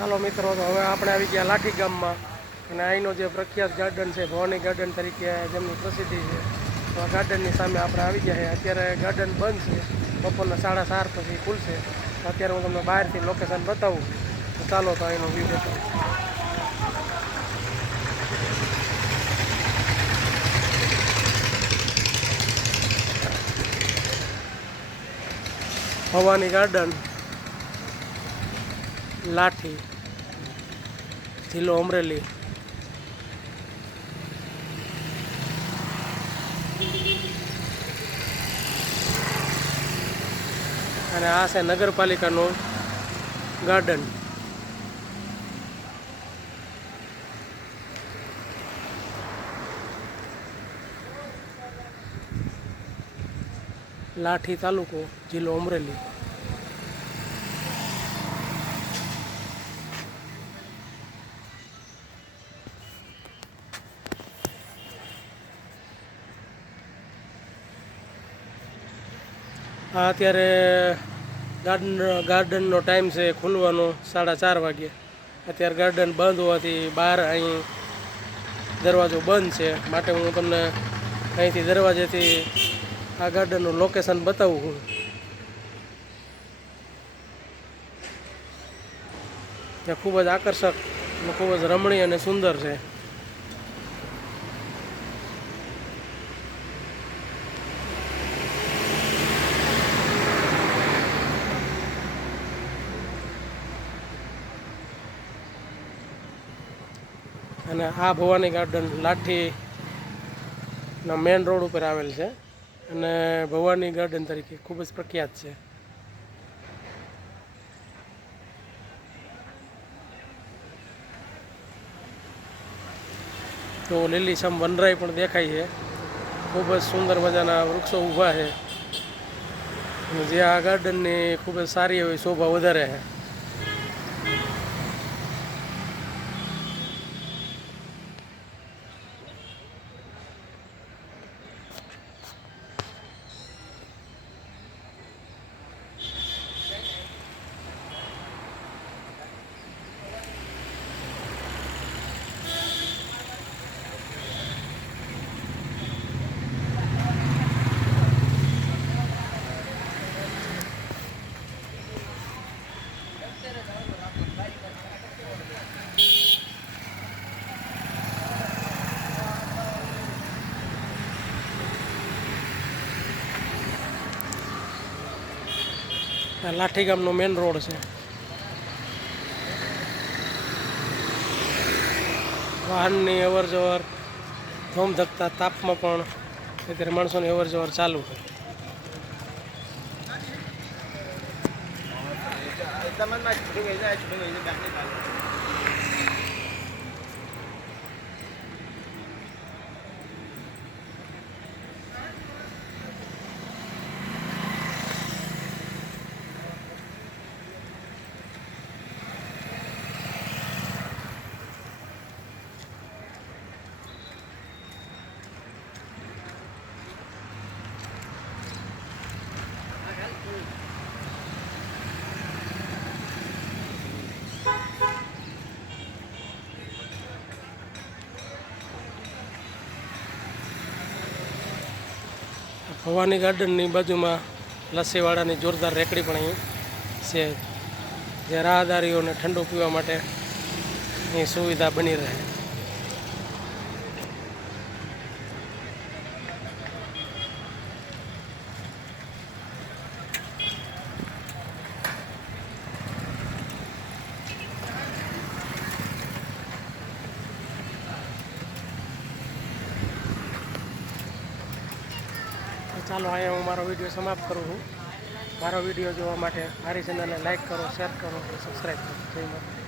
હાલો મિત્રો, તો હવે આપણે આવી ગયા લાઠી ગામમાં અને અહીંનો જે પ્રખ્યાત ગાર્ડન છે ભવાની ગાર્ડન તરીકે જેમની પ્રસિદ્ધિ છે, તો આ ગાર્ડનની સામે આપણે આવી ગયા છે. અત્યારે ગાર્ડન બંધ છે, બપોરના 4:30 પછી ખુલશે. તો અત્યારે હું તમને બહારથી લોકેશન બતાવું, તો ચાલો તો અહીંનો વ્યૂ બતાવું. ભવાની ગાર્ડન, લાઠી, જિલ્લો અમરેલી. અને આ છે નગરપાલિકાનું ગાર્ડન. લાઠી તાલુકો, જિલ્લો અમરેલી. આ અત્યારે ગાર્ડનનો ટાઈમ છે ખુલવાનો 4:30 વાગે. અત્યારે ગાર્ડન બંધ હોવાથી બહાર અહીં દરવાજો બંધ છે, માટે હું તમને અહીંથી દરવાજેથી આ ગાર્ડનનું લોકેશન બતાવું છું. ત્યાં ખૂબ જ આકર્ષક અને ખૂબ જ રમણીય અને સુંદર છે. અને આ ભવાની ગાર્ડન લાઠીના મેઇન રોડ ઉપર આવેલ છે અને ભવાની ગાર્ડન તરીકે ખૂબ જ પ્રખ્યાત છે. તો લીલીછમ વનરાઈ પણ દેખાય છે. ખૂબ જ સુંદર મજાના વૃક્ષો ઊભા છે, જે આ ગાર્ડનની ખૂબ જ સારી એવી શોભા વધારે છે. આ લાઠી ગામનો મેઇન રોડ છે. વાહનની અવર જવર ધોમધકતા તાપમાં પણ અત્યારે માણસોની અવર જવર ચાલુ છે. ભવાની ગાર્ડનની બાજુમાં લસ્સીવાળાની જોરદાર રેકડી પણ અહીં છે, જે રાહદારીઓને ઠંડુ પીવા માટે અહીં સુવિધા બની રહે. ચાલો અહીંયા હું મારો વિડીયો સમાપ્ત કરું છું. મારો વિડીયો જોવા માટે મારી ચેનલને લાઈક કરો, શેર કરો, સબસ્ક્રાઈબ કરો. જય માતા.